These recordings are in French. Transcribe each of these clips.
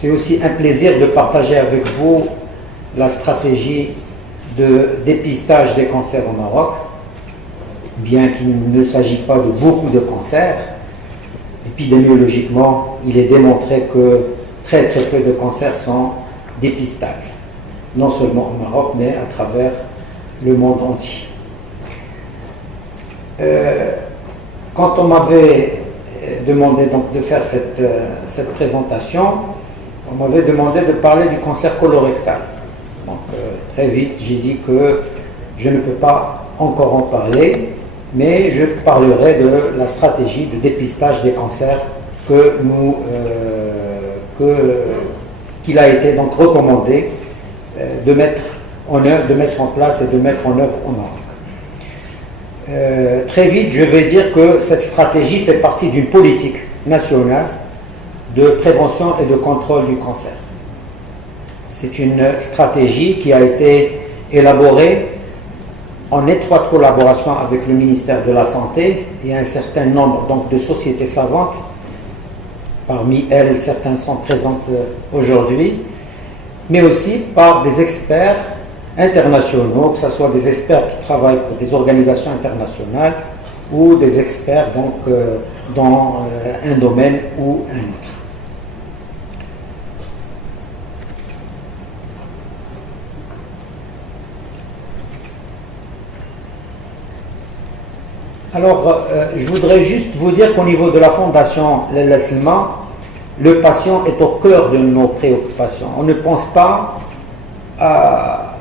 C'est aussi un plaisir de partager avec vous la stratégie de dépistage des cancers au Maroc, bien qu'il ne s'agit pas de beaucoup de cancers. Épidémiologiquement, il est démontré que très peu de cancers sont dépistables, non seulement au Maroc, mais à travers le monde entier. Quand on m'avait demandé donc de faire cette présentation, on m'avait demandé de parler du cancer colorectal. Donc très vite, j'ai dit que je ne peux pas encore en parler, mais je parlerai de la stratégie de dépistage des cancers qu'il a été donc recommandé de mettre en place et de mettre en œuvre au Maroc. Très vite, je vais dire que cette stratégie fait partie d'une politique nationale de prévention et de contrôle du cancer. C'est une stratégie qui a été élaborée en étroite collaboration avec le ministère de la Santé et un certain nombre donc, de sociétés savantes. Parmi elles, certains sont présents aujourd'hui, mais aussi par des experts internationaux, que ce soit des experts qui travaillent pour des organisations internationales ou des experts donc, dans un domaine ou un autre. Alors, je voudrais juste vous dire qu'au niveau de la Fondation Lela Silma, le patient est au cœur de nos préoccupations. On ne pense pas à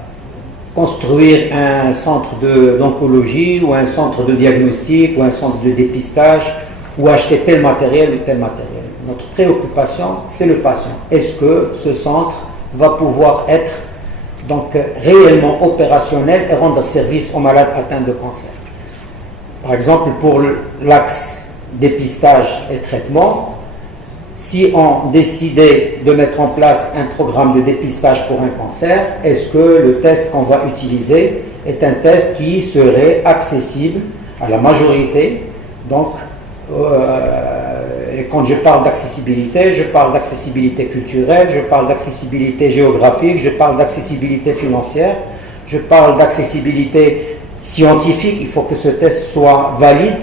construire un centre d'oncologie ou un centre de diagnostic ou un centre de dépistage ou acheter tel matériel ou tel matériel. Notre préoccupation, c'est le patient. Est-ce que ce centre va pouvoir être donc réellement opérationnel et rendre service aux malades atteints de cancer? Par exemple, pour l'axe dépistage et traitement, si on décidait de mettre en place un programme de dépistage pour un cancer, est-ce que le test qu'on va utiliser est un test qui serait accessible à la majorité? Donc, et quand je parle d'accessibilité culturelle, je parle d'accessibilité géographique, je parle d'accessibilité financière, je parle d'accessibilité scientifique. Il faut que ce test soit valide,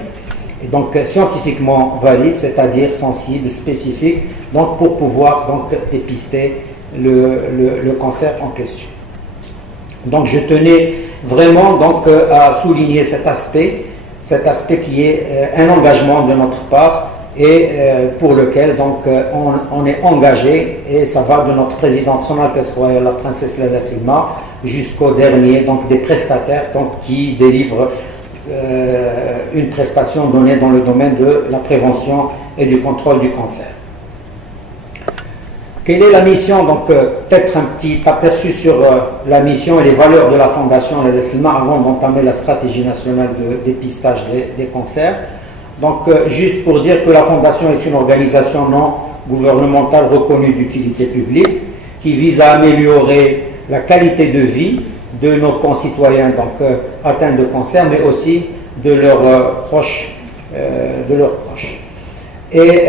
et donc scientifiquement valide, c'est-à-dire sensible, spécifique, donc pour pouvoir donc dépister le cancer en question. Donc je tenais vraiment donc à souligner cet aspect qui est un engagement de notre part et pour lequel donc on est engagé, et ça va de notre présidente Son Altesse Royale la princesse Lela Silma jusqu'au dernier donc des prestataires donc qui délivrent une prestation donnée dans le domaine de la prévention et du contrôle du cancer. Quelle est la mission? Donc peut-être un petit aperçu sur la mission et les valeurs de la Fondation Lela Silma avant d'entamer la stratégie nationale de dépistage des cancers. Donc juste pour dire que la Fondation est une organisation non gouvernementale reconnue d'utilité publique qui vise à améliorer la qualité de vie de nos concitoyens donc, atteints de cancer, mais aussi de leurs proches. Et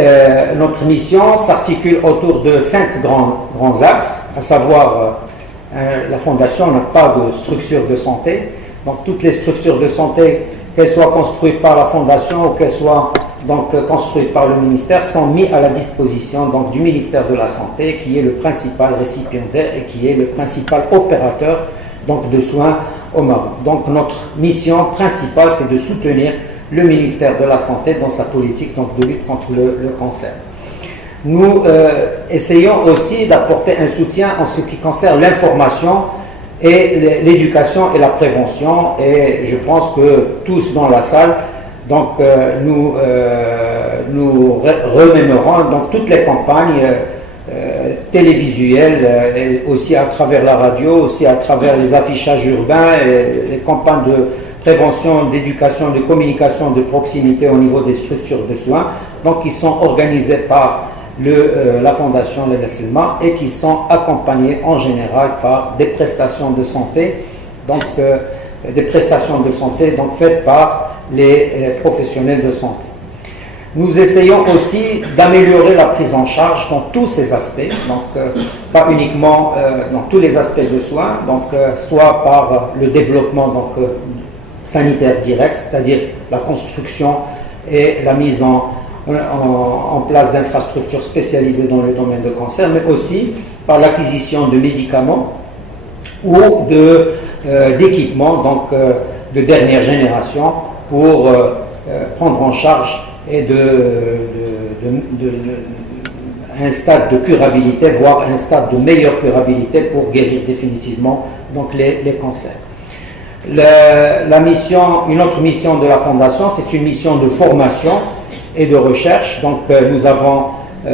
notre mission s'articule autour de 5 grands axes, à savoir la Fondation n'a pas de structure de santé, donc toutes les structures de santé, qu'elles soient construites par la Fondation ou qu'elles soient donc construites par le ministère, sont mises à la disposition donc, du ministère de la Santé, qui est le principal récipiendaire et qui est le principal opérateur donc, de soins au Maroc. Donc notre mission principale, c'est de soutenir le ministère de la Santé dans sa politique donc, de lutte contre le cancer. Nous essayons aussi d'apporter un soutien en ce qui concerne l'information et l'éducation et la prévention, et je pense que tous dans la salle donc, nous remémorons donc, toutes les campagnes télévisuelles, et aussi à travers la radio, aussi à travers les affichages urbains, et les campagnes de prévention, d'éducation, de communication de proximité au niveau des structures de soins, donc qui sont organisées par la Fondation Lela Silma et qui sont accompagnées en général par des prestations de santé, donc faites par les professionnels de santé. Nous essayons aussi d'améliorer la prise en charge dans tous ces aspects, donc pas uniquement dans tous les aspects de soins, donc soit par le développement sanitaire direct, c'est-à-dire la construction et la mise en place d'infrastructures spécialisées dans le domaine de cancer, mais aussi par l'acquisition de médicaments ou d'équipements de dernière génération pour prendre en charge et un stade de curabilité, voire un stade de meilleure curabilité pour guérir définitivement les cancers. Une autre mission de la Fondation, c'est une mission de formation et de recherche. Donc nous avons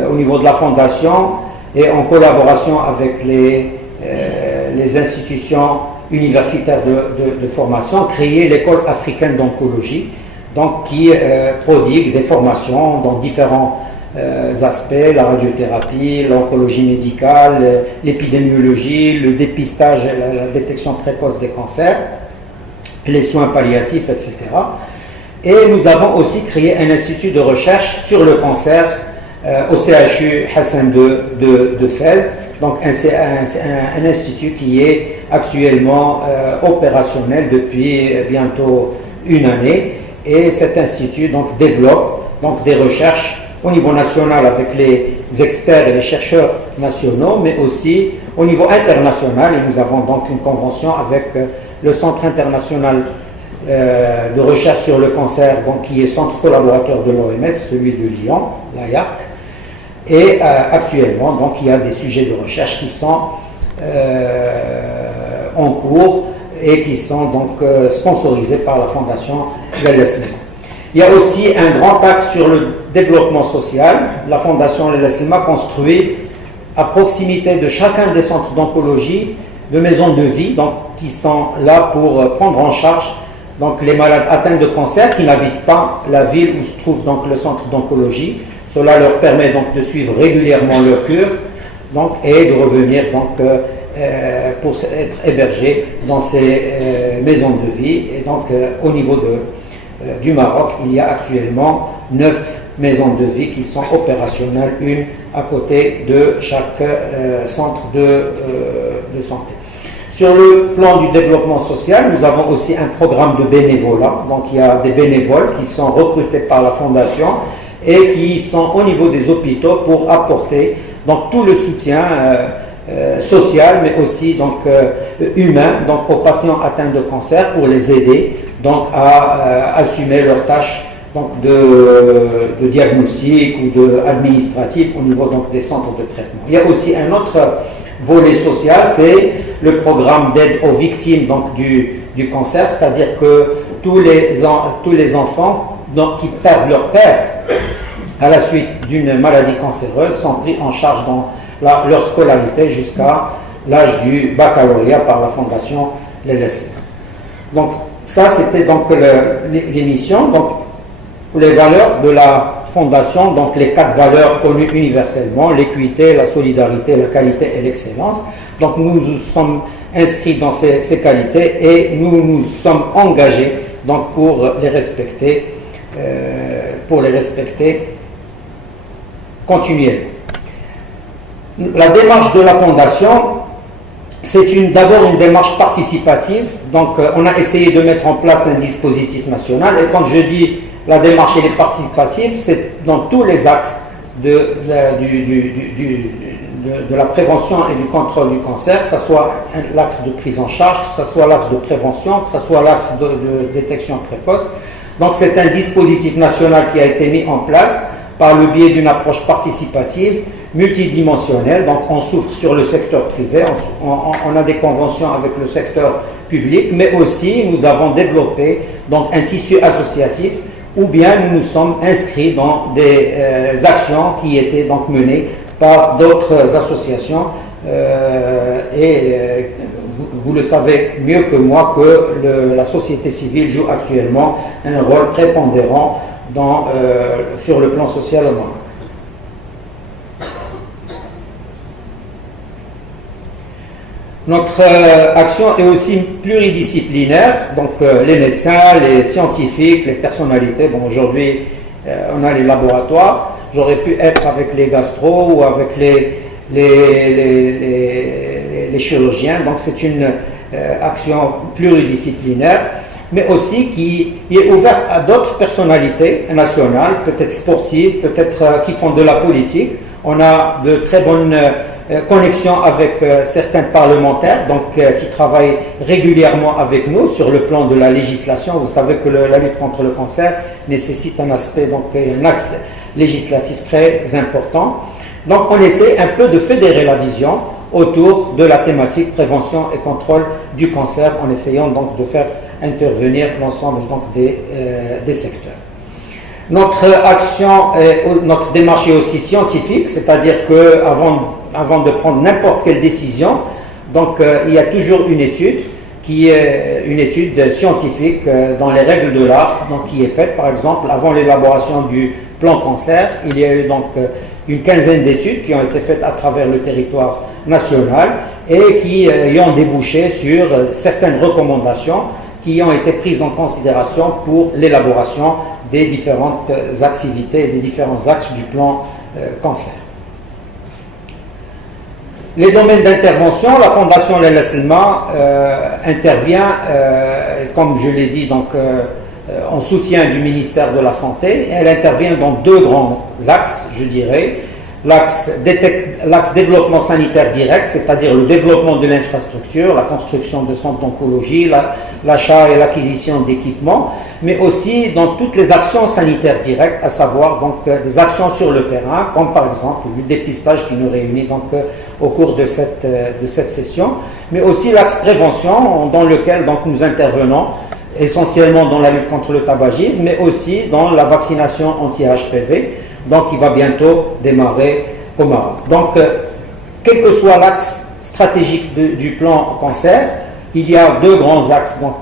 au niveau de la Fondation et en collaboration avec les institutions universitaires de formation, créé l'école africaine d'oncologie, donc qui prodigue des formations dans différents aspects, la radiothérapie, l'oncologie médicale, l'épidémiologie, le dépistage et la détection précoce des cancers, les soins palliatifs, etc. Et nous avons aussi créé un institut de recherche sur le cancer au CHU Hassan II de Fès, donc un institut qui est actuellement opérationnel depuis bientôt une année. Et cet institut développe des recherches au niveau national avec les experts et les chercheurs nationaux, mais aussi au niveau international. Et nous avons donc une convention avec le Centre international de recherche sur le cancer, qui est centre collaborateur de l'OMS, celui de Lyon, l'AIARC. Et actuellement, il y a des sujets de recherche qui sont en cours et qui sont sponsorisés par la Fondation Lalla Silma. Il y a aussi un grand axe sur le développement social. La Fondation Lalla Silma construit à proximité de chacun des centres d'oncologie de maisons de vie qui sont là pour prendre en charge les malades atteints de cancer qui n'habitent pas la ville où se trouve le centre d'oncologie. Cela leur permet de suivre régulièrement leur cure et de revenir pour être hébergés dans ces maisons de vie. Et au niveau du Maroc, il y a actuellement 9 maisons de vie qui sont opérationnelles, une à côté de chaque centre de santé. Sur le plan du développement social, nous avons aussi un programme de bénévolat. Donc il y a des bénévoles qui sont recrutés par la Fondation et qui sont au niveau des hôpitaux pour apporter tout le soutien social, mais aussi humain, aux patients atteints de cancer pour les aider à assumer leurs tâches de diagnostic ou administratif au niveau des centres de traitement. Il y a aussi un autre volet social, c'est le programme d'aide aux victimes du cancer, c'est-à-dire que tous les enfants qui perdent leur père à la suite d'une maladie cancéreuse sont pris en charge dans leur scolarité jusqu'à l'âge du baccalauréat par la Fondation Lalla Silma. Donc ça c'était les missions. Donc les valeurs de la Fondation, les 4 valeurs connues universellement, l'équité, la solidarité, la qualité et l'excellence. Donc nous nous sommes inscrits dans ces qualités et nous nous sommes engagés pour les respecter continuellement. La démarche de la Fondation, c'est d'abord une démarche participative. Donc on a essayé de mettre en place un dispositif national, et quand je dis la démarche elle est participative, c'est dans tous les axes de la prévention et du contrôle du cancer, que ce soit l'axe de prise en charge, que ce soit l'axe de prévention, que ce soit l'axe de détection précoce. Donc c'est un dispositif national qui a été mis en place par le biais d'une approche participative, multidimensionnelle. Donc on s'ouvre sur le secteur privé, on a des conventions avec le secteur public, mais aussi nous avons développé un tissu associatif, ou bien nous nous sommes inscrits dans des actions qui étaient menées par d'autres associations. Vous le savez mieux que moi que la société civile joue actuellement un rôle prépondérant sur le plan social au Maroc. Notre action est aussi pluridisciplinaire, donc les médecins, les scientifiques, les personnalités. Bon, aujourd'hui, on a les laboratoires. J'aurais pu être avec les gastro ou avec les chirurgiens. Donc c'est une action pluridisciplinaire, mais aussi qui est ouverte à d'autres personnalités nationales, peut-être sportives, peut-être qui font de la politique. On a de très bonnes connexions avec certains parlementaires qui travaillent régulièrement avec nous sur le plan de la législation. Vous savez que la lutte contre le cancer nécessite un aspect, un axe législatif très important. Donc on essaie un peu de fédérer la vision autour de la thématique prévention et contrôle du cancer, en essayant donc de faire intervenir l'ensemble des secteurs. Notre action, notre démarche est aussi scientifique, c'est-à-dire qu'avant de prendre n'importe quelle décision, il y a toujours une étude qui est une étude scientifique dans les règles de l'art, qui est faite par exemple avant l'élaboration du plan cancer. Il y a eu une quinzaine d'études qui ont été faites à travers le territoire national et qui y ont débouché sur certaines recommandations qui ont été prises en considération pour l'élaboration des différentes activités et des différents axes du plan cancer. Les domaines d'intervention, la Fondation Leila Selma intervient, comme je l'ai dit, en soutien du ministère de la Santé. Elle intervient dans deux grands axes, je dirais. L'axe développement sanitaire direct, c'est-à-dire le développement de l'infrastructure, la construction de centres d'oncologie, l'achat et l'acquisition d'équipements, mais aussi dans toutes les actions sanitaires directes, à savoir des actions sur le terrain, comme par exemple le dépistage qui nous réunit au cours de cette session, mais aussi l'axe prévention dans lequel nous intervenons essentiellement dans la lutte contre le tabagisme, mais aussi dans la vaccination anti-HPV. Il va bientôt démarrer au Maroc. Quel que soit l'axe stratégique du plan cancer, il y a deux grands axes dans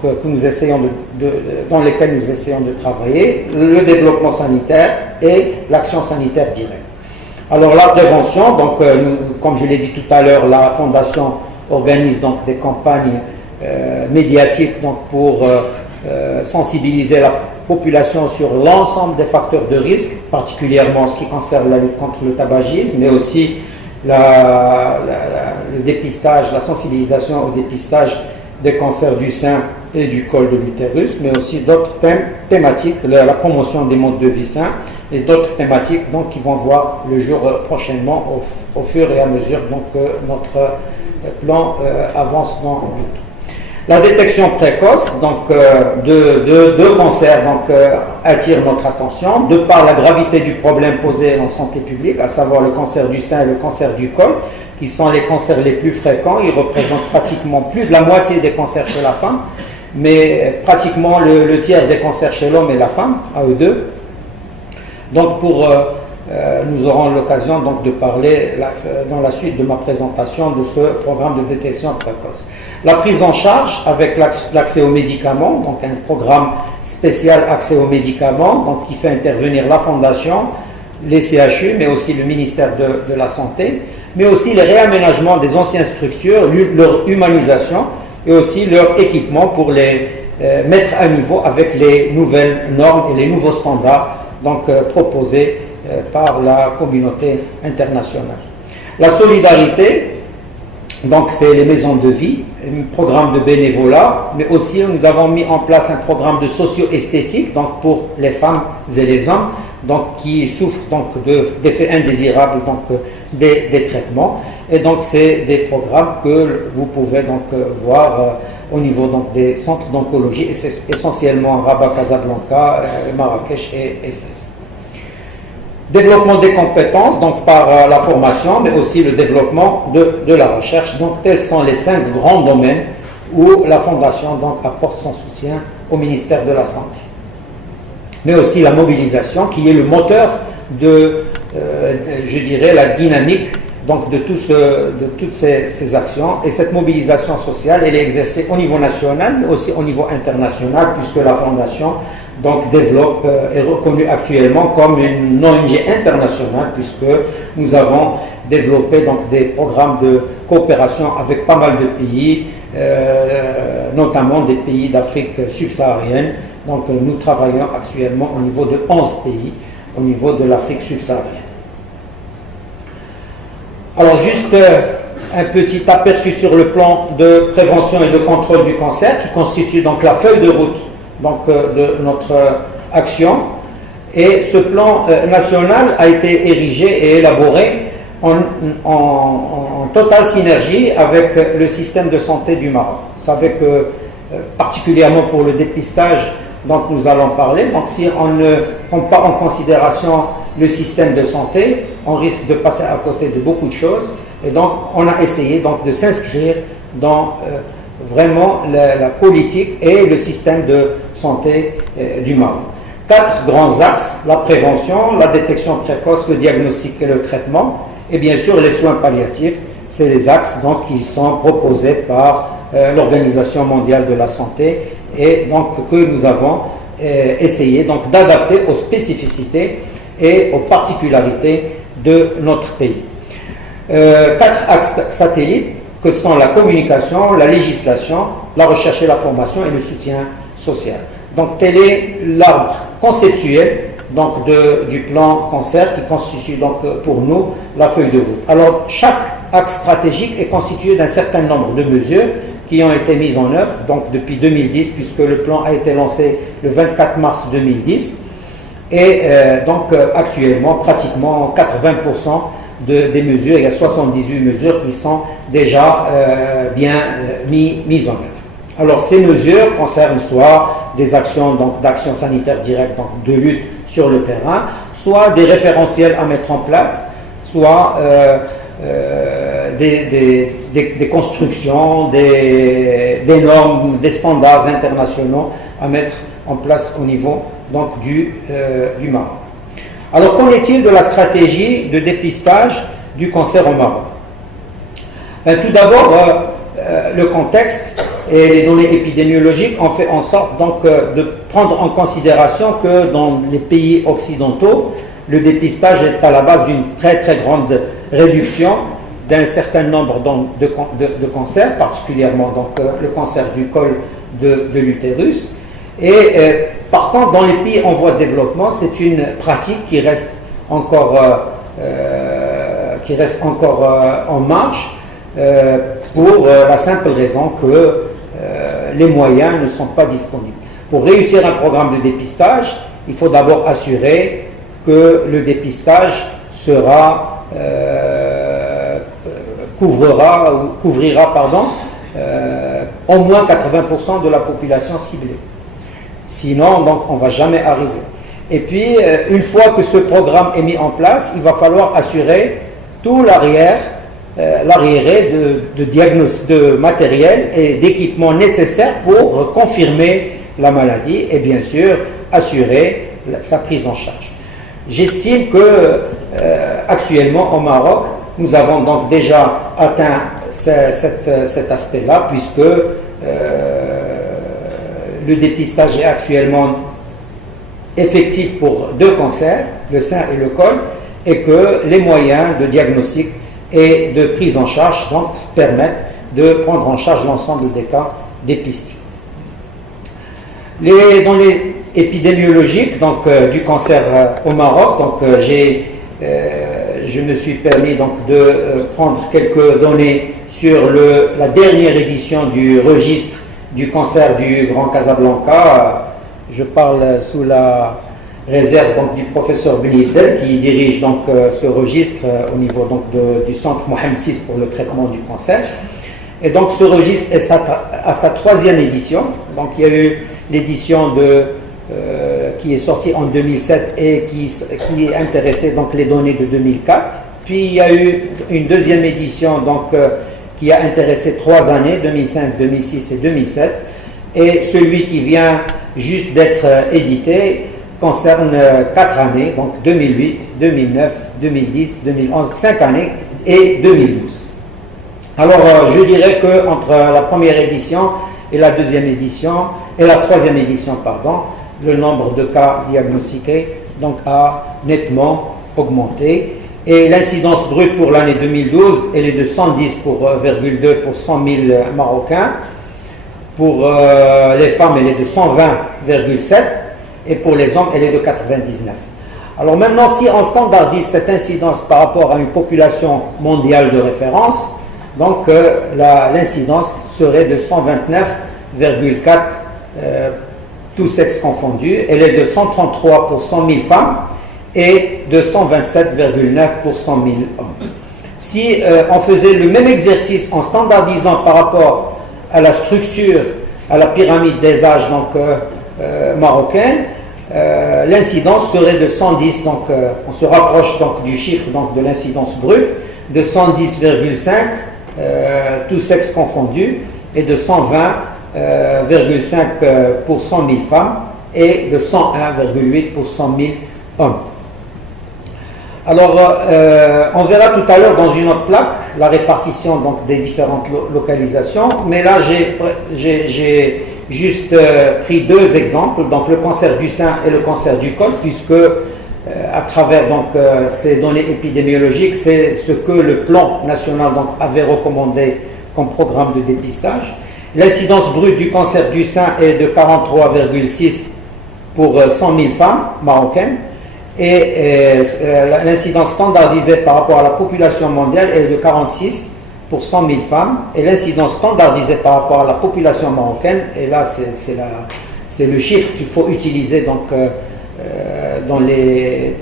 lesquels nous essayons de travailler, le développement sanitaire et l'action sanitaire directe. Alors la prévention, comme je l'ai dit tout à l'heure, la Fondation organise des campagnes médiatiques pour sensibiliser la population sur l'ensemble des facteurs de risque, particulièrement en ce qui concerne la lutte contre le tabagisme, mais aussi le dépistage, la sensibilisation au dépistage des cancers du sein et du col de l'utérus, mais aussi d'autres thématiques, la promotion des modes de vie sains et d'autres thématiques qui vont voir le jour prochainement au fur et à mesure que notre plan avance dans le temps. La détection précoce de cancer attire notre attention de par la gravité du problème posé en santé publique, à savoir le cancer du sein et le cancer du col, qui sont les cancers les plus fréquents. Ils représentent pratiquement plus de la moitié des cancers chez la femme, mais pratiquement le tiers des cancers chez l'homme et la femme, à eux deux. Nous aurons l'occasion de parler dans la suite de ma présentation de ce programme de détection précoce. La prise en charge avec l'accès aux médicaments, un programme spécial accès aux médicaments, qui fait intervenir la Fondation, les CHU, mais aussi le ministère de la Santé, mais aussi les réaménagements des anciennes structures, leur humanisation et aussi leur équipement pour les mettre à niveau avec les nouvelles normes et les nouveaux standards proposés par la communauté internationale. La solidarité, c'est les maisons de vie, un programme de bénévolat, mais aussi nous avons mis en place un programme de socio-esthétique pour les femmes et les hommes qui souffrent d'effets indésirables des traitements. Et c'est des programmes que vous pouvez voir au niveau des centres d'oncologie, et c'est essentiellement Rabat, Casablanca, Marrakech et Fès. Développement des compétences, par la formation, mais aussi le développement de la recherche. Tels sont les 5 grands domaines où la Fondation apporte son soutien au ministère de la Santé. Mais aussi la mobilisation, qui est le moteur de, je dirais, la dynamique de toutes ces actions. Et cette mobilisation sociale, elle est exercée au niveau national, mais aussi au niveau international, puisque la Fondation développe, est reconnue actuellement comme une ONG internationale, puisque nous avons développé des programmes de coopération avec pas mal de pays, notamment des pays d'Afrique subsaharienne, Donc nous travaillons actuellement au niveau de 11 pays, au niveau de l'Afrique subsaharienne. Alors juste un petit aperçu sur le plan de prévention et de contrôle du cancer qui constitue donc la feuille de route donc, de notre action. Et ce plan national a été érigé et élaboré en totale synergie avec le système de santé du Maroc. Vous savez que particulièrement pour le dépistage dont nous allons parler, donc si on ne prend pas en considération le système de santé, on risque de passer à côté de beaucoup de choses. Et donc on a essayé donc de s'inscrire dans vraiment la politique et le système de santé du Maroc. 4 grands axes: la prévention, la détection précoce, le diagnostic et le traitement, et bien sûr les soins palliatifs. C'est les axes donc, qui sont proposés par l'Organisation mondiale de la santé et donc que nous avons essayé donc d'adapter aux spécificités et aux particularités de notre pays. 4 axes satellites que sont la communication, la législation, la recherche et la formation et le soutien social. Donc tel est l'arbre conceptuel donc, du plan cancer qui constitue donc pour nous la feuille de route. Alors chaque axe stratégique est constitué d'un certain nombre de mesures qui ont été mises en œuvre donc depuis 2010 puisque le plan a été lancé le 24 mars 2010 et donc actuellement pratiquement 80% des mesures, il y a 78 mesures qui sont déjà bien mises en œuvre. Alors ces mesures concernent soit des actions d'action sanitaire directe, donc de lutte sur le terrain, soit des référentiels à mettre en place, soit des constructions, des normes, des standards internationaux à mettre en place au niveau donc, du Maroc. Alors qu'en est-il de la stratégie de dépistage du cancer au Maroc? Tout d'abord, le contexte et les données épidémiologiques ont fait en sorte donc de prendre en considération que dans les pays occidentaux, le dépistage est à la base d'une très très grande réduction d'un certain nombre de cancers, particulièrement donc, le cancer du col de l'utérus. Et par contre, dans les pays en voie de développement, c'est une pratique qui reste encore en marche pour la simple raison que les moyens ne sont pas disponibles. Pour réussir un programme de dépistage, il faut d'abord assurer que le dépistage couvrira au moins 80% de la population ciblée. Sinon, donc, on ne va jamais arriver. Et puis, une fois que ce programme est mis en place, il va falloir assurer tout l'arriéré de matériel et d'équipement nécessaires pour confirmer la maladie et bien sûr assurer sa prise en charge. J'estime que actuellement au Maroc, nous avons donc déjà atteint cet aspect-là puisque le dépistage est actuellement effectif pour 2 cancers, le sein et le col, et que les moyens de diagnostic et de prise en charge donc, permettent de prendre en charge l'ensemble des cas dépistés. Dans les épidémiologiques donc, du cancer au Maroc, donc, je me suis permis donc, de prendre quelques données sur la dernière édition du registre du cancer du Grand Casablanca. Je parle sous la réserve donc, du professeur Benidel qui dirige donc, ce registre au niveau donc, du centre Mohamed VI pour le traitement du cancer. Et donc ce registre est à sa 3e édition. Donc il y a eu l'édition qui est sortie en 2007 et qui intéressait donc, les données de 2004. Puis il y a eu une 2e édition donc, qui a intéressé 3 années, 2005, 2006 et 2007. Et celui qui vient juste d'être édité concerne 4 années, donc 2008, 2009, 2010, 2011, 5 années et 2012. Alors je dirais qu'entre la première édition et la 2e édition, et la 3e édition, pardon, le nombre de cas diagnostiqués donc, a nettement augmenté. Et l'incidence brute pour l'année 2012, elle est de 110,2 pour 100 000 Marocains, Pour les femmes, elle est de 120,7 et pour les hommes, elle est de 99. Alors maintenant, si on standardise cette incidence par rapport à une population mondiale de référence, donc l'incidence serait de 129,4 tous sexes confondus. Elle est de 133 pour 100 000 femmes et de 127,9 pour 100 000 hommes. Si on faisait le même exercice en standardisant par rapport à la structure, à la pyramide des âges marocaine, l'incidence serait de 110, donc on se rapproche donc du chiffre donc, de l'incidence brute, de 110,5 tous sexes confondus et de 120,5 pour 100 000 femmes et de 101,8 pour 100 000 hommes. Alors, on verra tout à l'heure dans une autre plaque la répartition donc, des différentes localisations, mais là j'ai juste pris deux exemples, donc le cancer du sein et le cancer du col, puisque à travers donc, ces données épidémiologiques, c'est ce que le plan national donc, avait recommandé comme programme de dépistage. L'incidence brute du cancer du sein est de 43,6 pour 100 000 femmes marocaines, et l'incidence standardisée par rapport à la population mondiale est de 46 pour 100 000 femmes, et l'incidence standardisée par rapport à la population marocaine, et là c'est le chiffre qu'il faut utiliser donc, dans les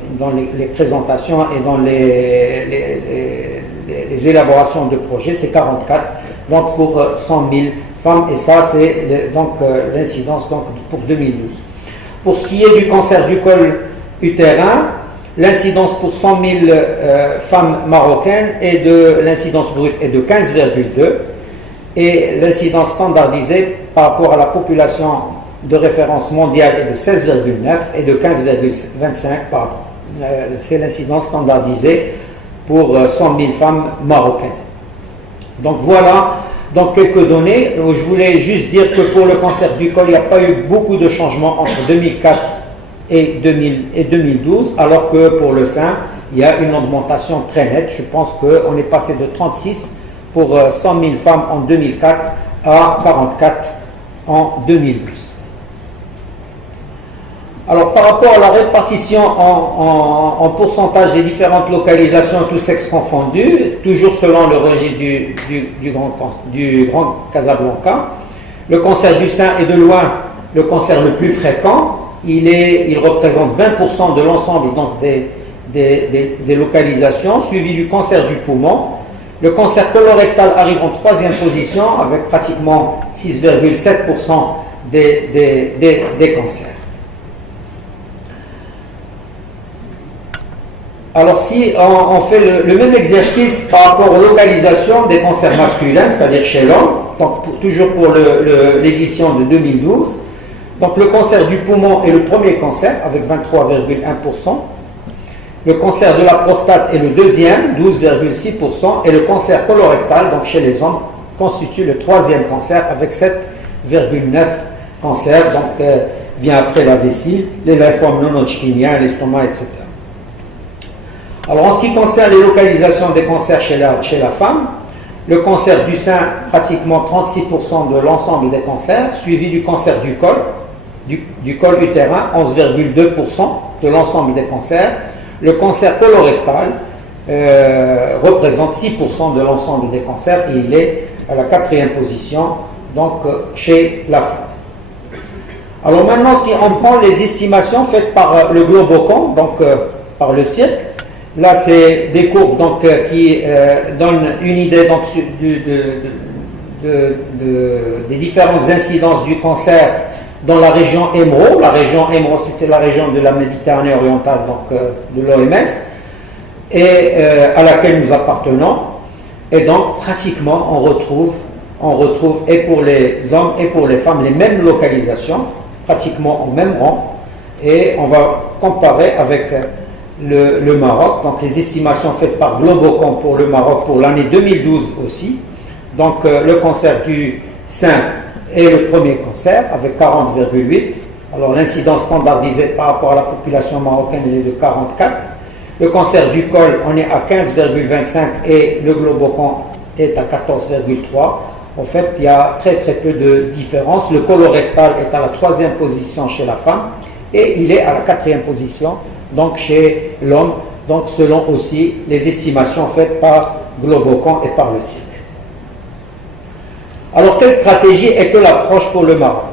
présentations et dans les élaborations de projets, c'est 44 donc pour 100 000 femmes, et ça c'est donc l'incidence donc, pour 2012. Pour ce qui est du cancer du col utérin, l'incidence pour 100 000 femmes marocaines et de l'incidence brute est de 15,2 et l'incidence standardisée par rapport à la population de référence mondiale est de 16,9 et de 15,25 c'est l'incidence standardisée pour 100 000 femmes marocaines. Donc voilà donc quelques données. Je voulais juste dire que pour le cancer du col, il n'y a pas eu beaucoup de changements entre 2004 et 2012, alors que pour le sein, il y a une augmentation très nette. Je pense qu'on est passé de 36 pour 100 000 femmes en 2004 à 44 en 2012. Alors par rapport à la répartition en pourcentage des différentes localisations, tous sexes confondus, toujours selon le registre du Grand Casablanca, le cancer du sein est de loin le cancer le plus fréquent. Il représente 20% de l'ensemble donc, des localisations, suivi du cancer du poumon. Le cancer colorectal arrive en troisième position avec pratiquement 6,7% des cancers. Alors si on fait le même exercice par rapport aux localisations des cancers masculins, c'est-à-dire chez l'homme, donc toujours pour l'édition de 2012, donc le cancer du poumon est le premier cancer avec 23,1%, le cancer de la prostate est le deuxième, 12,6%, et le cancer colorectal, donc chez les hommes, constitue le troisième cancer avec 7,9 cancers, donc vient après la vessie, les lymphomes non-Hodgkiniens, l'estomac, etc. Alors en ce qui concerne les localisations des cancers chez la femme, le cancer du sein, pratiquement 36% de l'ensemble des cancers, suivi du cancer du col utérin, 11,2% de l'ensemble des cancers. Le cancer colorectal représente 6% de l'ensemble des cancers et il est à la 4e position donc, chez la femme. Alors maintenant, si on prend les estimations faites par le Globocon, donc par le CIRC, là c'est des courbes donc, qui donnent une idée donc, des différentes incidences du cancer dans la région EMRO. La région EMRO, c'est la région de la Méditerranée orientale, donc de l'OMS, et à laquelle nous appartenons. Et donc, pratiquement, on retrouve et pour les hommes et pour les femmes les mêmes localisations, pratiquement au même rang. Et on va comparer avec le Maroc. Donc, les estimations faites par Globocon pour le Maroc pour l'année 2012 aussi. Donc, le cancer du sein est le premier cancer avec 40,8. Alors l'incidence standardisée par rapport à la population marocaine elle est de 44. Le cancer du col, on est à 15,25 et le Globocon est à 14,3. En fait, il y a très très peu de différence. Le colorectal est à la 3e position chez la femme et il est à la 4e position donc chez l'homme, donc selon aussi les estimations faites par Globocon et par le CIRC. Alors, quelle stratégie est que l'approche pour le Maroc?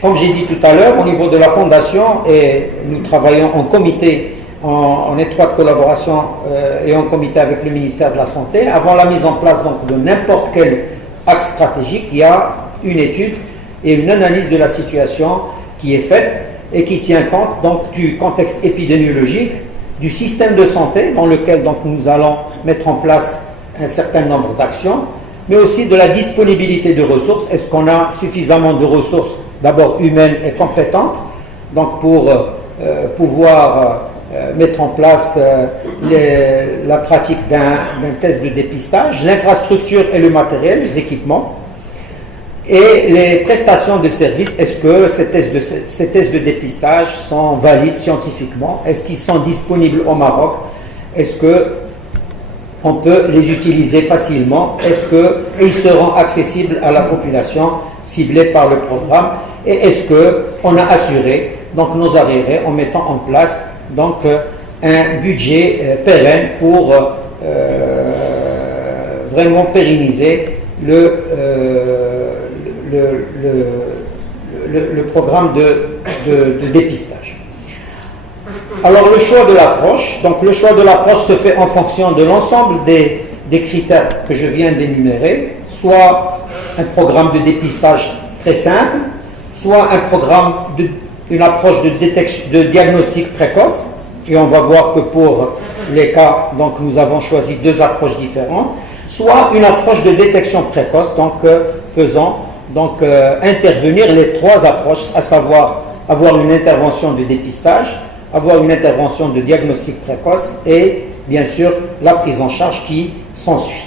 Comme j'ai dit tout à l'heure, au niveau de la fondation, et nous travaillons en comité, en étroite collaboration et en comité avec le ministère de la Santé, avant la mise en place donc, de n'importe quel axe stratégique, il y a une étude et une analyse de la situation qui est faite et qui tient compte donc, du contexte épidémiologique, du système de santé dans lequel donc, nous allons mettre en place un certain nombre d'actions, mais aussi de la disponibilité de ressources. Est-ce qu'on a suffisamment de ressources, d'abord humaines et compétentes, donc pour pouvoir mettre en place la pratique d'un test de dépistage, l'infrastructure et le matériel, les équipements, et les prestations de services. Est-ce que ces tests de dépistage sont valides scientifiquement? Est-ce qu'ils sont disponibles au Maroc? Est-ce qu'on peut les utiliser facilement? Est-ce qu'ils seront accessibles à la population ciblée par le programme? Et est-ce qu'on a assuré donc, nos arriérés en mettant en place donc, un budget pérenne pour vraiment pérenniser le programme de dépistage. Alors le choix de l'approche, donc le choix de l'approche se fait en fonction de l'ensemble des critères que je viens d'énumérer, soit un programme de dépistage très simple, soit un programme une approche de diagnostic précoce, et on va voir que pour les cas, donc nous avons choisi 2 approches différentes, soit une approche de détection précoce, donc faisant donc intervenir les 3 approches, à savoir avoir une intervention de dépistage, avoir une intervention de diagnostic précoce et bien sûr la prise en charge qui s'ensuit.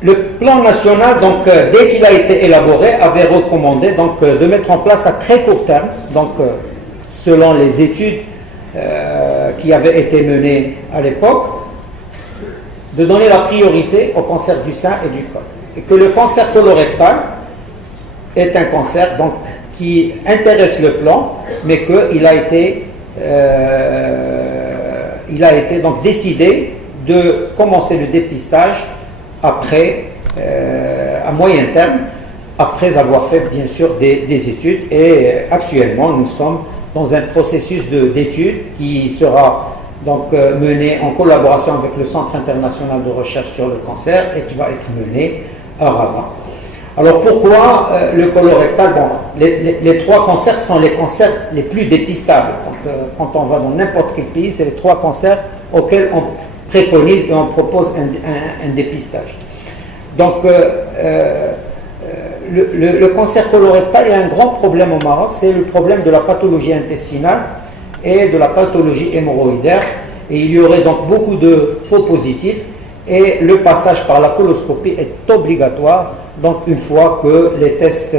Le plan national, donc, dès qu'il a été élaboré, avait recommandé donc, de mettre en place à très court terme, donc, selon les études qui avaient été menées à l'époque, de donner la priorité au cancer du sein et du col. Et que le cancer colorectal est un cancer donc, qui intéresse le plan, mais qu'il a été donc, décidé de commencer le dépistage après, à moyen terme, après avoir fait bien sûr des études. Et actuellement, nous sommes dans un processus d'études qui sera donc mené en collaboration avec le Centre international de recherche sur le cancer et qui va être mené à Rabat. Alors pourquoi le colorectal? Bon, les 3 cancers sont les cancers les plus dépistables. Donc quand on va dans n'importe quel pays, c'est les 3 cancers auxquels on préconise et on propose un dépistage. Donc le cancer colorectal, il y a un grand problème au Maroc, c'est le problème de la pathologie intestinale et de la pathologie hémorroïdaire, et il y aurait donc beaucoup de faux positifs, et le passage par la coloscopie est obligatoire, donc une fois que les tests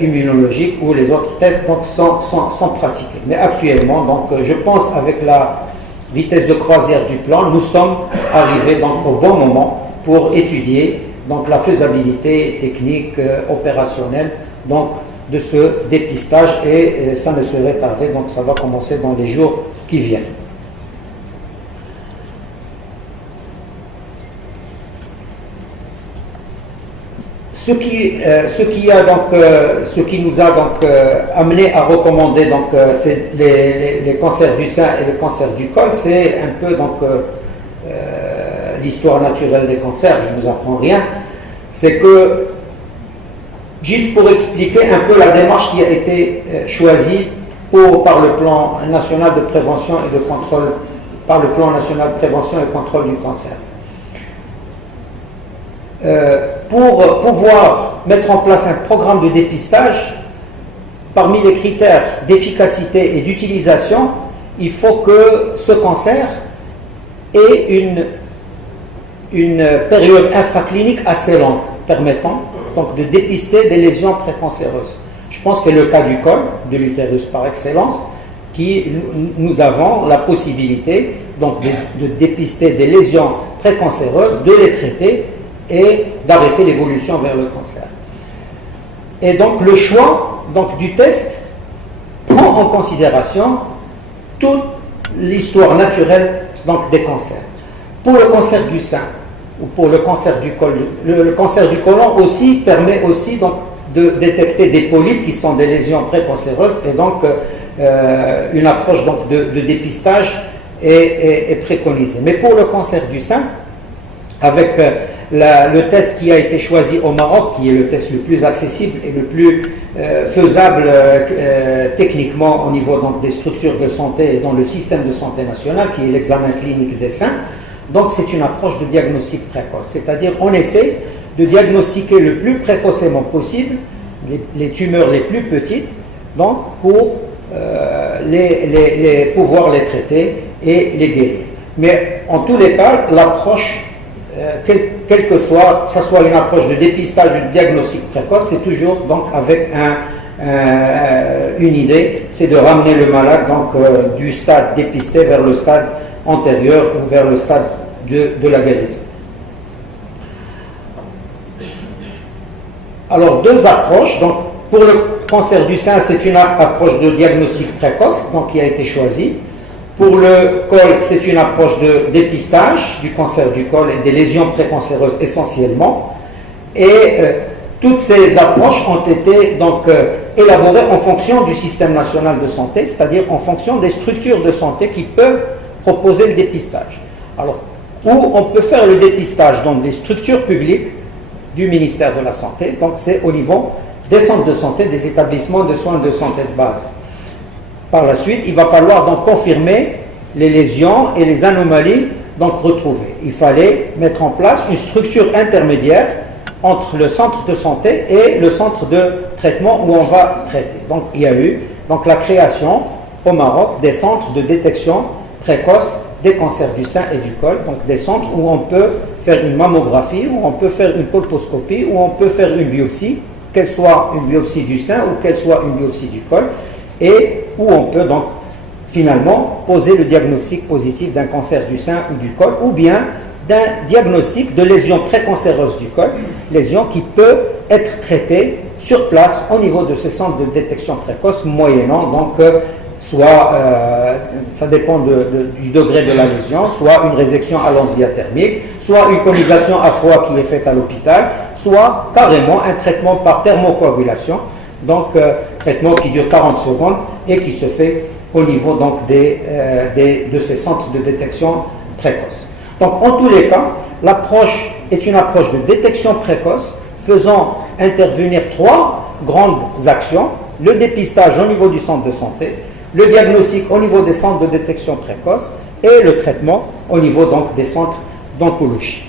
immunologiques ou les autres tests donc, sont pratiqués. Mais actuellement, donc, je pense avec la vitesse de croisière du plan, nous sommes arrivés donc, au bon moment pour étudier donc, la faisabilité technique, opérationnelle donc, de ce dépistage, et ça ne serait tardé, donc ça va commencer dans les jours qui viennent. Ce qui nous a donc amené à recommander donc c'est les cancers du sein et le cancer du col, c'est un peu donc l'histoire naturelle des cancers. Je ne vous apprends rien. C'est que juste pour expliquer un peu la démarche qui a été choisie par le plan national de prévention et de contrôle, par le plan national de prévention et contrôle du cancer. Pour pouvoir mettre en place un programme de dépistage, parmi les critères d'efficacité et d'utilisation, il faut que ce cancer ait une période infraclinique assez longue, permettant donc de dépister des lésions précancéreuses. Je pense que c'est le cas du col, de l'utérus par excellence, qui nous avons la possibilité donc de dépister des lésions précancéreuses, de les traiter et d'arrêter l'évolution vers le cancer. Et donc le choix donc, du test prend en considération toute l'histoire naturelle donc, des cancers. Pour le cancer du sein ou pour le cancer du col, le cancer du côlon aussi permet aussi donc, de détecter des polypes qui sont des lésions précancéreuses et donc une approche donc, de dépistage est préconisée. Mais pour le cancer du sein, avec le test qui a été choisi au Maroc, qui est le test le plus accessible et le plus faisable techniquement au niveau donc, des structures de santé et dans le système de santé national, qui est l'examen clinique des seins. Donc c'est une approche de diagnostic précoce, c'est-à-dire on essaie de diagnostiquer le plus précocement possible les tumeurs les plus petites, donc pour pouvoir les traiter et les guérir. Mais en tous les cas, l'approche quelle que soit, que ce soit une approche de dépistage ou de diagnostic précoce, c'est toujours donc avec une idée, c'est de ramener le malade donc, du stade dépisté vers le stade antérieur ou vers le stade de la guérison. Alors deux approches, donc pour le cancer du sein, c'est une approche de diagnostic précoce donc, qui a été choisie. Pour le col, c'est une approche de dépistage du cancer du col et des lésions précancéreuses essentiellement. Et toutes ces approches ont été donc élaborées en fonction du système national de santé, c'est-à-dire en fonction des structures de santé qui peuvent proposer le dépistage. Alors, où on peut faire le dépistage dans des structures publiques du ministère de la Santé, donc c'est au niveau des centres de santé, des établissements de soins de santé de base. Par la suite, il va falloir donc confirmer les lésions et les anomalies donc retrouvées. Il fallait mettre en place une structure intermédiaire entre le centre de santé et le centre de traitement où on va traiter. Donc il y a eu donc, la création au Maroc des centres de détection précoce des cancers du sein et du col, donc des centres où on peut faire une mammographie, où on peut faire une colposcopie, où on peut faire une biopsie, qu'elle soit une biopsie du sein ou qu'elle soit une biopsie du col, et où on peut donc finalement poser le diagnostic positif d'un cancer du sein ou du col, ou bien d'un diagnostic de lésion précancéreuse du col, lésion qui peut être traitée sur place au niveau de ces centres de détection précoce, moyennant donc soit, ça dépend du degré de la lésion, soit une résection à l'anse diathermique, soit une conisation à froid qui est faite à l'hôpital, soit carrément un traitement par thermocoagulation, donc traitement qui dure 40 secondes et qui se fait au niveau donc, de ces centres de détection précoce. Donc en tous les cas, l'approche est une approche de détection précoce faisant intervenir trois grandes actions: le dépistage au niveau du centre de santé, le diagnostic au niveau des centres de détection précoce et le traitement au niveau donc, des centres d'oncologie.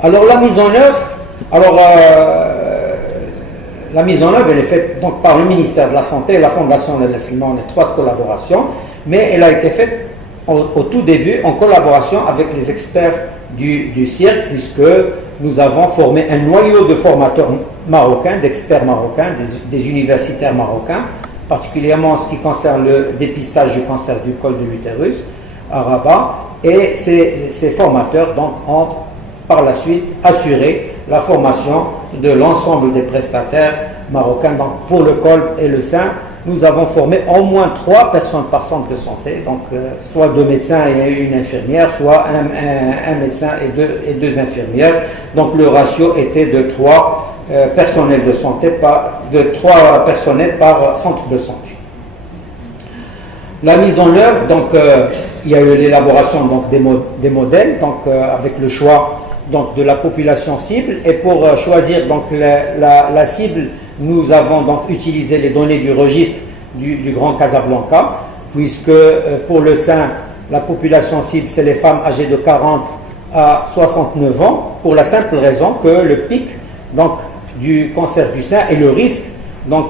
Alors la mise en œuvre, la mise en œuvre elle est faite donc, par le ministère de la Santé et la Fondation de l'Essilman en étroite collaboration, mais elle a été faite au tout début en collaboration avec les experts du CIRC, puisque nous avons formé un noyau de formateurs marocains, d'experts marocains, des universitaires marocains, particulièrement en ce qui concerne le dépistage du cancer du col de l'utérus à Rabat, et ces formateurs donc, ont par la suite assuré la formation de l'ensemble des prestataires marocains. Donc pour le col et le sein, nous avons formé au moins 3 personnes par centre de santé, donc soit 2 médecins et une infirmière, soit un médecin et deux infirmières. Donc le ratio était de 3 personnels de santé, de 3 personnels par centre de santé. La mise en œuvre, donc il y a eu l'élaboration donc, des modèles, donc avec le choix donc, de la population cible, et pour choisir donc, la cible, nous avons donc utilisé les données du registre du Grand Casablanca, puisque pour le sein, la population cible, c'est les femmes âgées de 40 à 69 ans, pour la simple raison que le pic donc, du cancer du sein et le risque donc,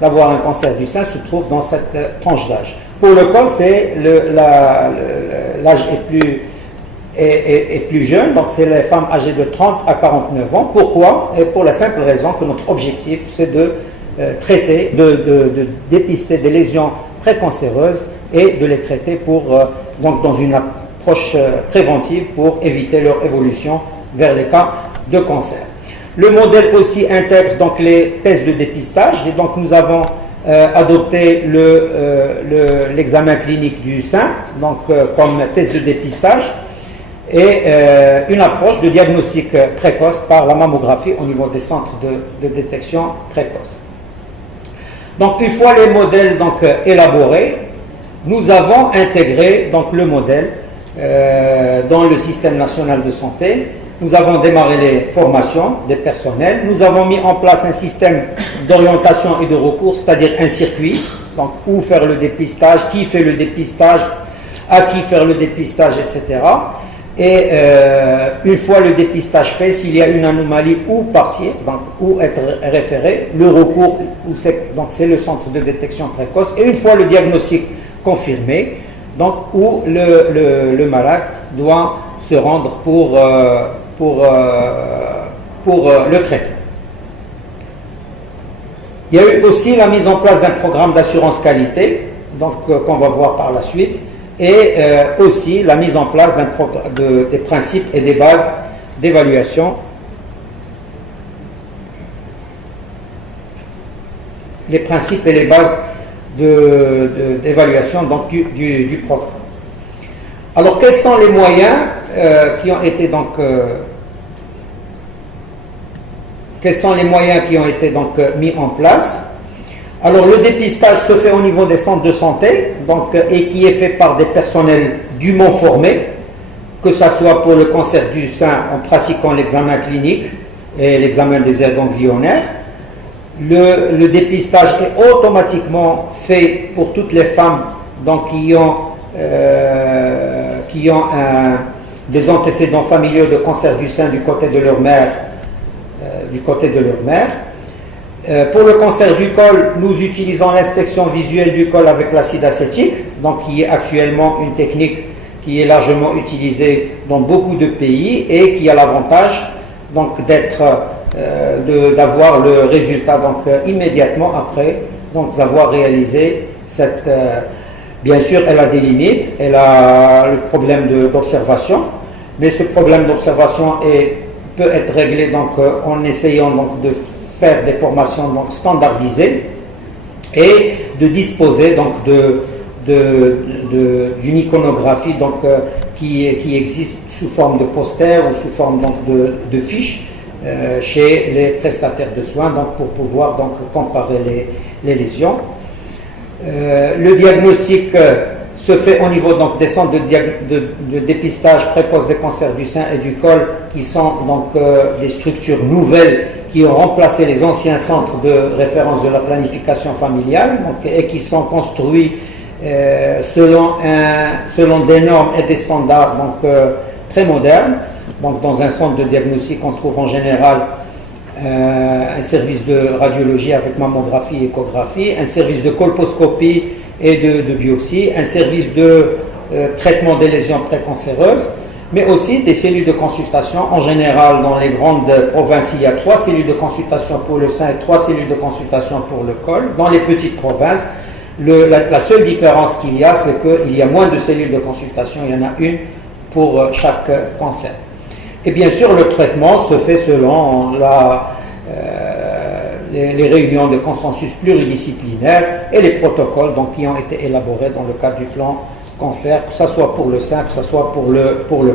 d'avoir un cancer du sein se trouve dans cette tranche d'âge. Pour le col, c'est l'âge est plus jeune, donc c'est les femmes âgées de 30 à 49 ans. Pourquoi? Et pour la simple raison que notre objectif, c'est de traiter, de dépister des lésions précancéreuses et de les traiter donc dans une approche préventive pour éviter leur évolution vers les cas de cancer. Le modèle aussi intègre donc les tests de dépistage, et donc nous avons adopté l'examen clinique du sein donc, comme test de dépistage et une approche de diagnostic précoce par la mammographie au niveau des centres de détection précoce. Donc une fois les modèles donc, élaborés, nous avons intégré donc, le modèle dans le système national de santé. Nous avons démarré les formations des personnels. Nous avons mis en place un système d'orientation et de recours, c'est-à-dire un circuit, donc où faire le dépistage, qui fait le dépistage, à qui faire le dépistage, etc. Et une fois le dépistage fait, s'il y a une anomalie, où partir, donc où être référé, le recours, donc c'est le centre de détection précoce. Et une fois le diagnostic confirmé, donc où le malade doit se rendre pour le traitement. Il y a eu aussi la mise en place d'un programme d'assurance qualité, donc qu'on va voir par la suite, et aussi la mise en place des principes et des bases d'évaluation. Les principes et les bases d'évaluation donc du programme. Alors, quels sont les moyens qui ont été donc mis en place? Alors, le dépistage se fait au niveau des centres de santé, donc et qui est fait par des personnels dûment formés, que ce soit pour le cancer du sein en pratiquant l'examen clinique et l'examen des aires ganglionnaires. Le dépistage est automatiquement fait pour toutes les femmes donc, qui ont des antécédents familiaux de cancer du sein du côté de leur mère. Pour le cancer du col, nous utilisons l'inspection visuelle du col avec l'acide acétique, donc qui est actuellement une technique qui est largement utilisée dans beaucoup de pays et qui a l'avantage donc d'avoir le résultat donc immédiatement après donc avoir réalisé cette bien sûr, elle a des limites, elle a le problème d'observation, mais ce problème d'observation peut être réglé donc, en essayant donc, de faire des formations donc, standardisées et de disposer donc, d'une iconographie donc, qui existe sous forme de poster ou sous forme donc, de fiches chez les prestataires de soins donc, pour pouvoir donc, comparer les lésions. Le diagnostic se fait au niveau donc, des centres de dépistage précoce des cancers du sein et du col qui sont donc des structures nouvelles qui ont remplacé les anciens centres de référence de la planification familiale donc, et qui sont construits selon des normes et des standards donc, très modernes. Donc, dans un centre de diagnostic, on trouve en général un service de radiologie avec mammographie et échographie, un service de colposcopie et de biopsie, un service de traitement des lésions précancéreuses, mais aussi des cellules de consultation. En général, dans les grandes provinces, il y a 3 cellules de consultation pour le sein et 3 cellules de consultation pour le col. Dans les petites provinces, la seule différence qu'il y a, c'est qu'il y a moins de cellules de consultation, il y en a une pour chaque cancer. Et bien sûr, le traitement se fait selon les réunions de consensus pluridisciplinaires et les protocoles donc, qui ont été élaborés dans le cadre du plan cancer, que ce soit pour le sein, que ce soit pour le col.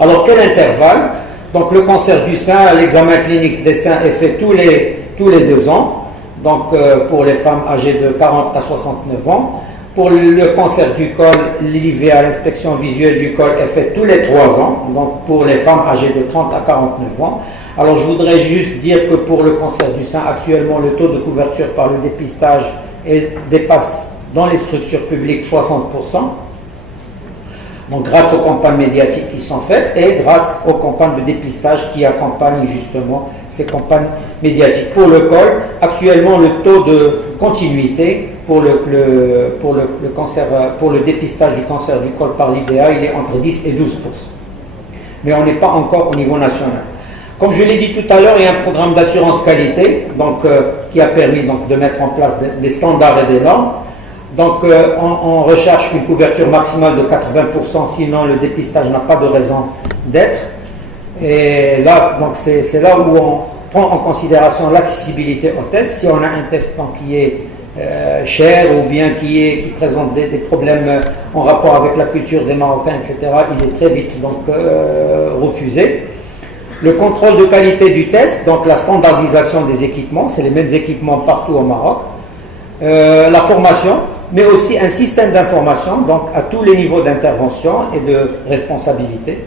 Alors, quel intervalle? Donc, le cancer du sein, l'examen clinique des seins est fait tous les 2 ans, donc pour les femmes âgées de 40 à 69 ans. Pour le cancer du col, l'IVA, l'inspection visuelle du col, est faite tous les 3 ans, donc pour les femmes âgées de 30 à 49 ans. Alors je voudrais juste dire que pour le cancer du sein, actuellement le taux de couverture par le dépistage dépasse dans les structures publiques 60%. Donc grâce aux campagnes médiatiques qui sont faites et grâce aux campagnes de dépistage qui accompagnent justement ces campagnes médiatiques. Pour le col, actuellement le taux de continuité pour le dépistage du cancer du col par l'IVA, il est entre 10 et 12%. Mais on n'est pas encore au niveau national. Comme je l'ai dit tout à l'heure, il y a un programme d'assurance qualité donc, qui a permis donc, de mettre en place des standards et des normes. Donc on recherche une couverture maximale de 80%, sinon le dépistage n'a pas de raison d'être. Et là, donc c'est là où on prend en considération l'accessibilité au test. Si on a un test donc, qui est cher ou bien qui présente des problèmes en rapport avec la culture des Marocains, etc., il est très vite donc refusé. Le contrôle de qualité du test, donc la standardisation des équipements, c'est les mêmes équipements partout au Maroc. La formation, mais aussi un système d'information, donc à tous les niveaux d'intervention et de responsabilité.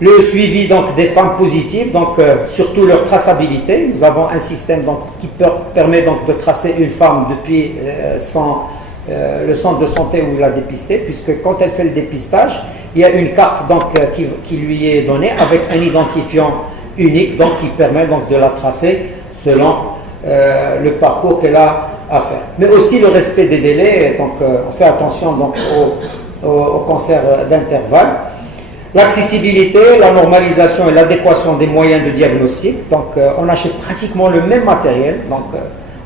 Le suivi donc des femmes positives, donc surtout leur traçabilité. Nous avons un système donc, qui permet donc de tracer une femme depuis le centre de santé où il l'a dépistée, puisque quand elle fait le dépistage, il y a une carte donc, qui lui est donnée avec un identifiant unique donc, qui permet donc, de la tracer selon le parcours qu'elle a à faire. Mais aussi le respect des délais, donc on fait attention donc, au cancer d'intervalle. L'accessibilité, la normalisation et l'adéquation des moyens de diagnostic. Donc, on achète pratiquement le même matériel. Donc,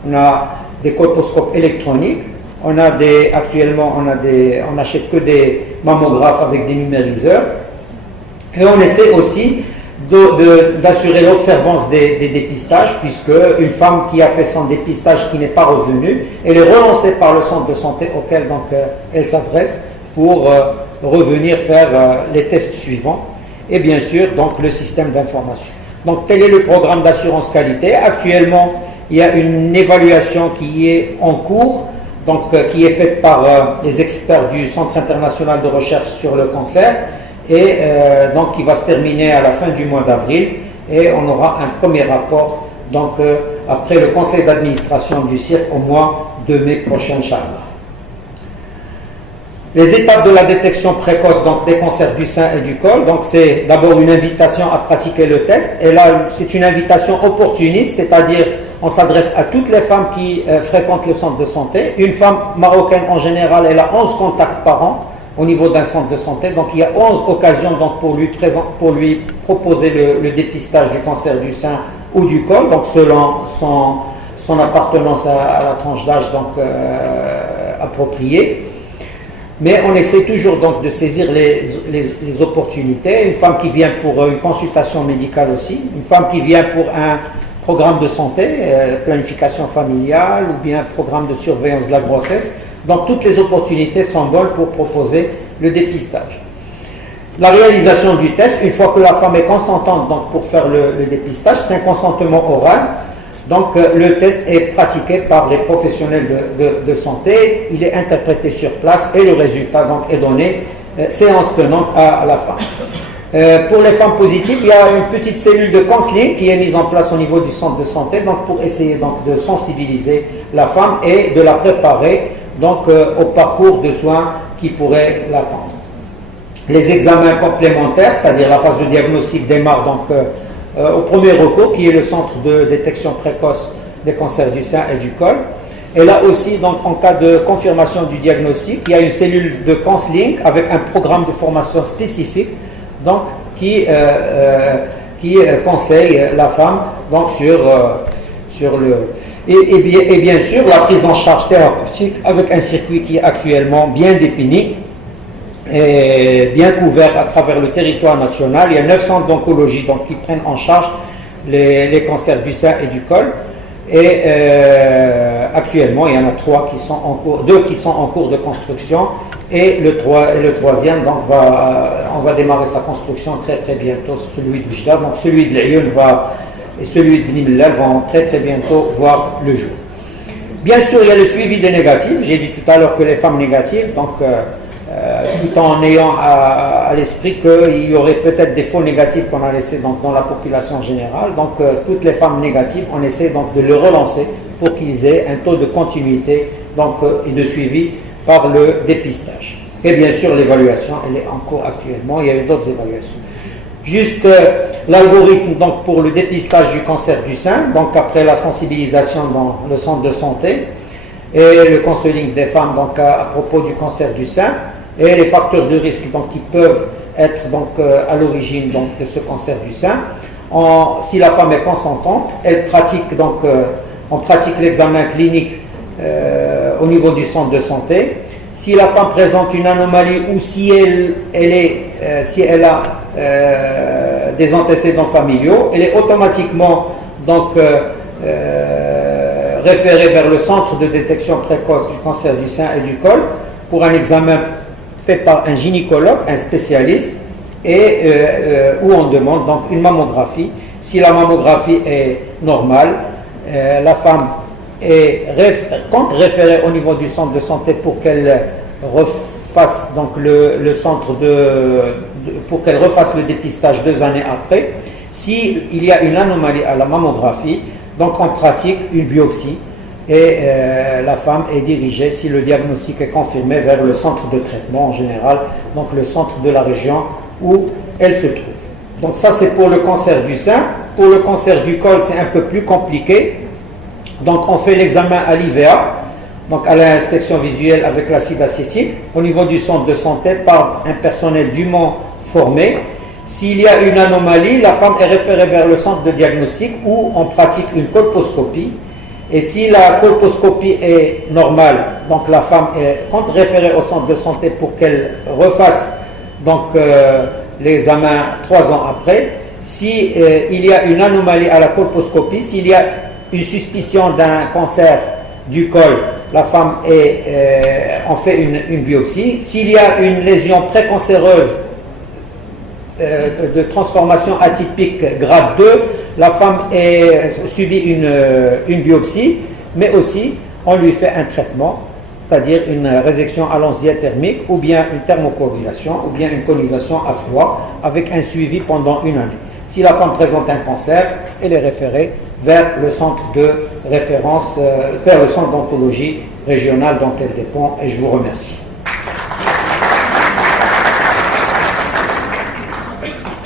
on a des colposcopes électroniques. Actuellement, on n'achète que des mammographes avec des numériseurs. Et on essaie aussi d'assurer l'observance des dépistages, puisque une femme qui a fait son dépistage qui n'est pas revenue, elle est relancée par le centre de santé auquel donc, elle s'adresse pour revenir faire les tests suivants, et bien sûr donc le système d'information. Donc tel est le programme d'assurance qualité. Actuellement, il y a une évaluation qui est en cours, donc qui est faite par les experts du Centre international de recherche sur le cancer, et donc qui va se terminer à la fin du mois d'avril, et on aura un premier rapport donc après le conseil d'administration du CIRC au mois de mai prochain, Inch'Allah. Les étapes de la détection précoce donc, des cancers du sein et du col, donc c'est d'abord une invitation à pratiquer le test, et là c'est une invitation opportuniste, c'est-à-dire on s'adresse à toutes les femmes qui fréquentent le centre de santé. Une femme marocaine en général, elle a 11 contacts par an au niveau d'un centre de santé, donc il y a 11 occasions donc, pour lui proposer le dépistage du cancer du sein ou du col, donc selon son appartenance à la tranche d'âge donc, appropriée. Mais on essaie toujours donc de saisir les opportunités. Une femme qui vient pour une consultation médicale aussi, une femme qui vient pour un programme de santé, planification familiale ou bien programme de surveillance de la grossesse. Donc toutes les opportunités sont bonnes pour proposer le dépistage. La réalisation du test, une fois que la femme est consentante donc, pour faire le dépistage, c'est un consentement oral. Donc le test est pratiqué par les professionnels de santé, il est interprété sur place et le résultat donc, est donné séance tenante à la fin. Pour les femmes positives, il y a une petite cellule de counseling qui est mise en place au niveau du centre de santé donc, pour essayer donc, de sensibiliser la femme et de la préparer donc, au parcours de soins qui pourrait l'attendre. Les examens complémentaires, c'est-à-dire la phase de diagnostic démarre donc, au premier recours, qui est le centre de détection précoce des cancers du sein et du col. Et là aussi, donc, en cas de confirmation du diagnostic, il y a une cellule de counseling avec un programme de formation spécifique donc, qui conseille la femme donc, sur le... Et bien sûr, la prise en charge thérapeutique avec un circuit qui est actuellement bien défini et bien couvert à travers le territoire national. Il y a 9 centres d'oncologie donc, qui prennent en charge les cancers du sein et du col. Et actuellement, il y en a 2 qui sont en cours de construction. Et le troisième, donc, on va démarrer sa construction très très bientôt, celui de Oujda. Donc celui de l'Ayoun et celui de Bni Mellal vont très très bientôt voir le jour. Bien sûr, il y a le suivi des négatifs. J'ai dit tout à l'heure que les femmes négatives, donc tout en ayant à l'esprit qu'il y aurait peut-être des faux négatifs qu'on a laissés dans la population générale. Donc toutes les femmes négatives, on essaie donc de le relancer pour qu'ils aient un taux de continuité donc, et de suivi par le dépistage. Et bien sûr, l'évaluation, elle est en cours actuellement. Il y a eu d'autres évaluations. Juste l'algorithme donc, pour le dépistage du cancer du sein, donc après la sensibilisation dans le centre de santé et le counseling des femmes donc, à propos du cancer du sein, et les facteurs de risque donc, qui peuvent être donc, à l'origine donc, de ce cancer du sein. Si la femme est consentante, elle pratique donc, on pratique l'examen clinique au niveau du centre de santé. Si la femme présente une anomalie ou si elle a des antécédents familiaux, elle est automatiquement donc référée vers le centre de détection précoce du cancer du sein et du col pour un examen fait par un gynécologue, un spécialiste, et où on demande donc une mammographie. Si la mammographie est normale, la femme est référée au niveau du centre de santé pour qu'elle refasse donc le centre pour qu'elle refasse le dépistage 2 années après. S'il y a une anomalie à la mammographie, donc on pratique une biopsie et la femme est dirigée, si le diagnostic est confirmé, vers le centre de traitement en général, donc le centre de la région où elle se trouve. Donc ça c'est pour le cancer du sein. Pour le cancer du col, c'est un peu plus compliqué. Donc on fait l'examen à l'IVA, donc à l'inspection visuelle avec l'acide acétique, au niveau du centre de santé par un personnel dûment formé. S'il y a une anomalie, la femme est référée vers le centre de diagnostic où on pratique une colposcopie. Et si la colposcopie est normale, donc la femme est référée au centre de santé pour qu'elle refasse donc l'examen 3 ans après. Si il y a une anomalie à la colposcopie, s'il y a une suspicion d'un cancer du col, la femme en fait une biopsie. S'il y a une lésion précancéreuse de transformation atypique grade 2, la femme subit une biopsie, mais aussi on lui fait un traitement, c'est-à-dire une résection à l'anse diathermique ou bien une thermocoagulation ou bien une conisation à froid avec un suivi pendant 1 année. Si la femme présente un cancer, elle est référée vers le centre de référence, vers le centre d'oncologie régional dont elle dépend, et je vous remercie.